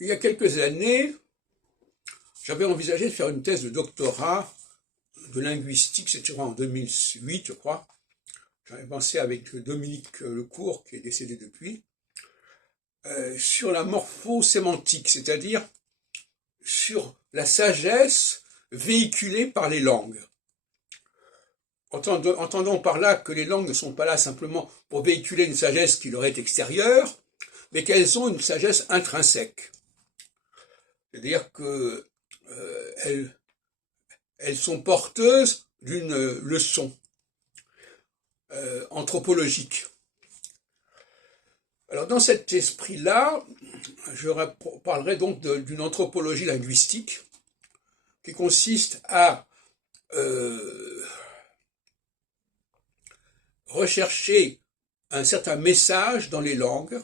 Il y a quelques années, j'avais envisagé de faire une thèse de doctorat de linguistique, c'était en 2008, je crois. J'avais pensé avec Dominique Lecourt, qui est décédé depuis, sur la morphosémantique, c'est-à-dire sur la sagesse véhiculée par les langues. Entendons par là que les langues ne sont pas là simplement pour véhiculer une sagesse qui leur est extérieure, mais qu'elles ont une sagesse intrinsèque. C'est-à-dire que elles sont porteuses d'une leçon anthropologique. Alors dans cet esprit-là, je parlerai donc d'une anthropologie linguistique qui consiste à rechercher un certain message dans les langues.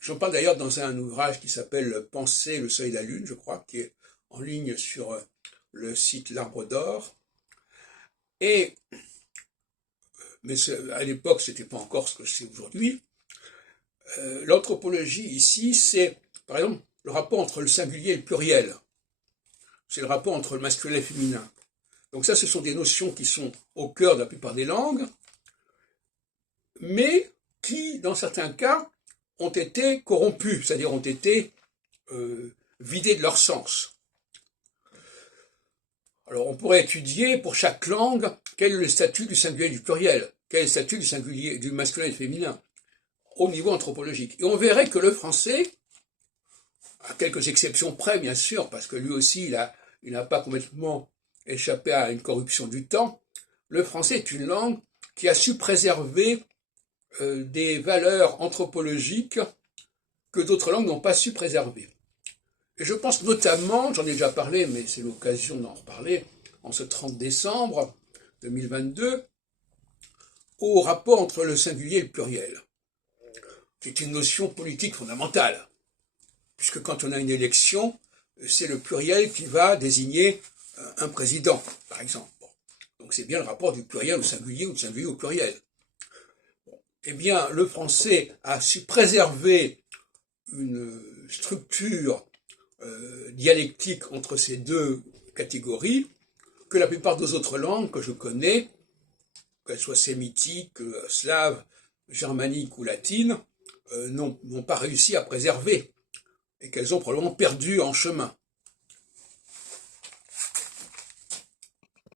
J'en parle d'ailleurs dans un ouvrage qui s'appelle « Penser le soleil et la lune », je crois, qui est en ligne sur le site L'Arbre d'Or. Mais à l'époque, ce n'était pas encore ce que c'est aujourd'hui. L'anthropologie ici, c'est par exemple le rapport entre le singulier et le pluriel. C'est le rapport entre le masculin et le féminin. Donc ça, ce sont des notions qui sont au cœur de la plupart des langues, mais qui, dans certains cas, ont été corrompues, c'est-à-dire ont été vidées de leur sens. Alors on pourrait étudier pour chaque langue quel est le statut du singulier et du pluriel, quel est le statut du singulier, du masculin et du féminin, au niveau anthropologique. Et on verrait que le français, à quelques exceptions près bien sûr, parce que lui aussi il n'a pas complètement échappé à une corruption du temps, le français est une langue qui a su préserver des valeurs anthropologiques que d'autres langues n'ont pas su préserver. Et je pense notamment, j'en ai déjà parlé, mais c'est l'occasion d'en reparler, en ce 30 décembre 2022, au rapport entre le singulier et le pluriel. C'est une notion politique fondamentale, puisque quand on a une élection, c'est le pluriel qui va désigner un président, par exemple. Bon. Donc c'est bien le rapport du pluriel au singulier ou du singulier au pluriel. Bon. Eh bien, le français a su préserver une structure dialectique entre ces deux catégories que la plupart des autres langues que je connais, qu'elles soient sémitiques, slaves, germaniques ou latines, n'ont pas réussi à préserver et qu'elles ont probablement perdu en chemin.